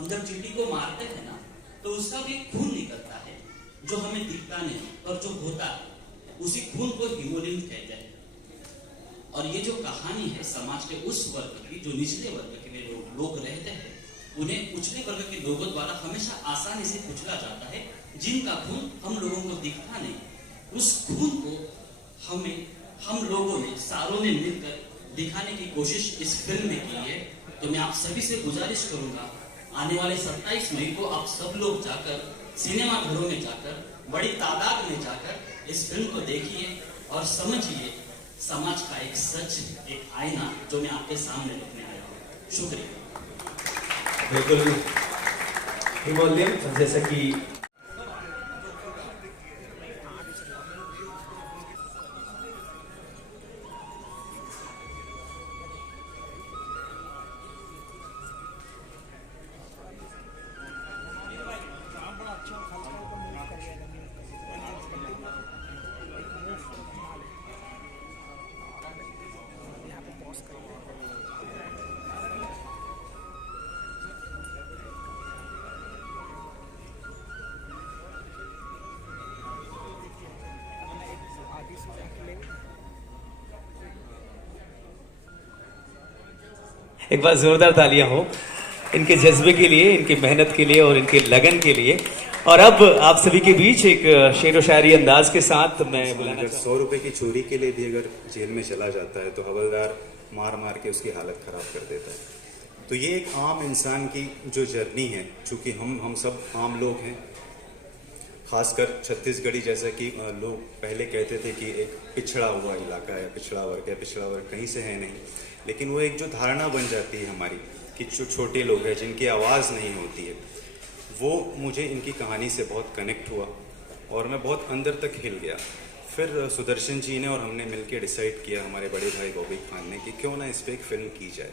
हम जब चींटी को मारते हैं ना तो उसका भी खून निकलता है जो हमें दिखता नहीं, और जो होता है उसी खून को हीमोलिन कहते हैं। और ये जो कहानी है समाज के उस वर्ग की जो निचले वर्ग के लोग रहते हैं, उन्हें उछले वर्ग के लोगों द्वारा हमेशा आसानी से कुचला जाता है, जिनका खून हम लोगों को दिखता नहीं। उस खून को हम लोगों ने सारों ने मिलकर दिखाने की कोशिश इस फिल्म में की है। तो मैं आप सभी से गुजारिश करूंगा, आने वाले 27 मई को आप सब लोग जाकर सिनेमा घरों में जाकर बड़ी तादाद में जाकर इस फिल्म को देखिए और समझिए समाज का एक सच, एक आईना जो मैं आपके सामने रखने आया हूँ। शुक्रिया। बिल्कुल हिमोलियन, जैसा कि एक बार जोरदार तालियां हो इनके जज्बे के लिए, इनकी मेहनत के लिए और इनके लगन के लिए। और अब आप सभी के बीच एक शेर व शायरी अंदाज के साथ मैं बुलाना 100 रुपए की चोरी के लिए भी अगर जेल में चला जाता है तो हवलदार मार मार के उसकी हालत खराब कर देता है। तो ये एक आम इंसान की जो जर्नी है, चूंकि हम सब आम लोग हैं, खासकर छत्तीसगढ़ी, जैसा कि लोग पहले कहते थे कि एक पिछड़ा हुआ इलाका है, पिछड़ा वर्ग कहीं से है नहीं, लेकिन वो एक जो धारणा बन जाती है हमारी कि जो छोटे लोग हैं जिनकी आवाज़ नहीं होती है, वो मुझे इनकी कहानी से बहुत कनेक्ट हुआ और मैं बहुत अंदर तक हिल गया। फिर सुदर्शन जी ने और हमने मिलकर डिसाइड किया, हमारे बड़े भाई बॉबी खान ने, कि क्यों ना इस पर एक फ़िल्म की जाए।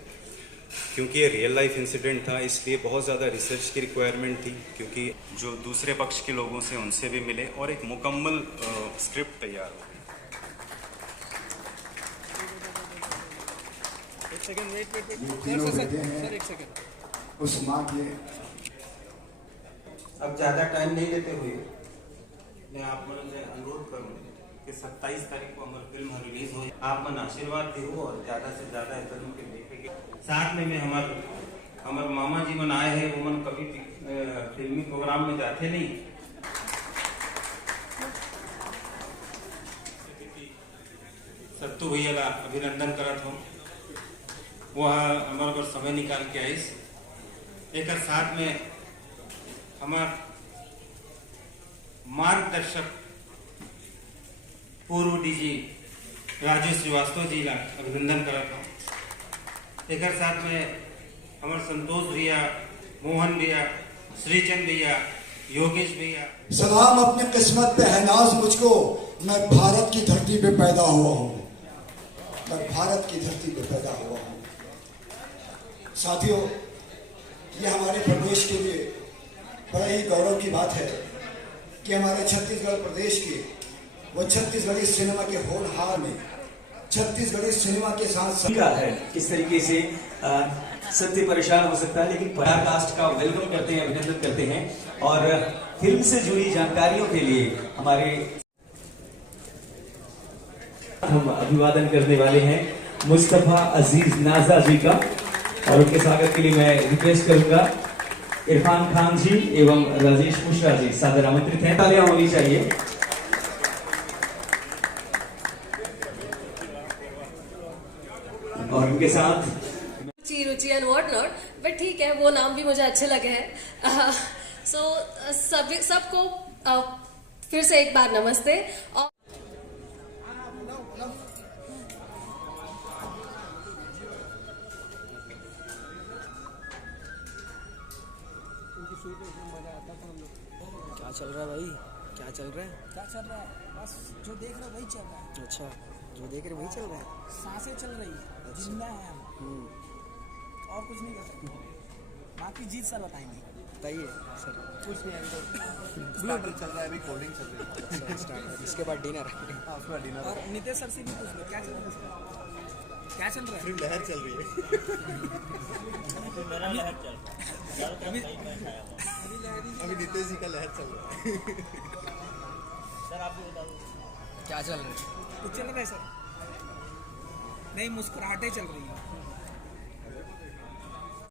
क्योंकि ये रियल लाइफ इंसिडेंट था, इसलिए बहुत ज़्यादा रिसर्च की रिक्वायरमेंट थी, क्योंकि जो दूसरे पक्ष के लोगों से उनसे भी मिले और एक मुकम्मल स्क्रिप्ट तैयार हो। उस माँ के अब ज़्यादा टाइम नहीं लेते हुए मैं आप मन से अनुरोध करूँ कि 27 तारीख को हमारी फिल्म रिलीज हो। आप मन आशीर्वाद दो और ज़्यादा से ज़्यादा फिल्म के देखेंगे। साथ में हमारे मामा जी मन आए हैं, वो मन कभी फिल्मी प्रोग्राम में जाते नहीं। सत्तू भैया का अभिनंदन करत हूँ, वह हमारे पर समय निकाल के आइस। एक साथ में हमार मार्गदर्शक पूर्व डीजी राजू श्रीवास्तव जी का अभिनंदन करता हूँ। एक साथ में हमारे संतोष भैया, मोहन भैया, श्रीचंद भैया, योगेश भैया। सलाम अपनी किस्मत पे है नाज मुझको, मैं भारत की धरती पे पैदा हुआ हूँ, मैं भारत की धरती पे पैदा हुआ हूँ। साथियों, ये हमारे प्रदेश के लिए बड़ा ही गौरव की बात है कि हमारे छत्तीसगढ़ प्रदेश के वो छत्तीसगढ़ी सिनेमा के होनहार में छत्तीसगढ़ी सिनेमा के साथ है किस तरीके से सत्य परेशान हो सकता है, लेकिन पराकाष्ठ का वेलकम करते हैं, अभिनंदन करते हैं। और फिल्म से जुड़ी जानकारियों के लिए हम अभिवादन करने वाले हैं मुस्तफा अजीज नाजा जी का, और उनके स्वागत के लिए मैं रिक्वेस्ट करूंगा इरफान खान जी एवं राजेश मिश्रा जी सादर आमंत्रित हैं। तालियां होनी चाहिए। और उनके साथ रुचि एंड व्हाट नॉट, बट ठीक है, वो नाम भी मुझे अच्छे लगे हैं। सबको फिर से एक बार नमस्ते। और क्या चल रहा है भाई? क्या चल रहा है? क्या चल रहा है? बस जो देख रहे वही चल रहा है। अच्छा, जो देख रहे वही चल रहा है। सांसें चल रही है, जिंदा है हम, और कुछ नहीं कर सकते। बाकी जीत सर बताएंगे। बताइए सर। कुछ नहीं, अभी तो ब्लू चल रहा है, अभी कोल्ड ड्रिंक चल रही है। स्टार्ट, इसके बाद डिनर। उसके बाद डिनर। और नितेश सर से भी पूछ लो क्या चल रहा है, क्या चल रहा है? लहर चल रही है। मेरा लहर चल रहा है। अभी अभी नीतीश जी का लहर चल रहा है। क्या चल रहा है? कुछ चल रहा है सर, नहीं मुस्कुराहटें चल रही हैं।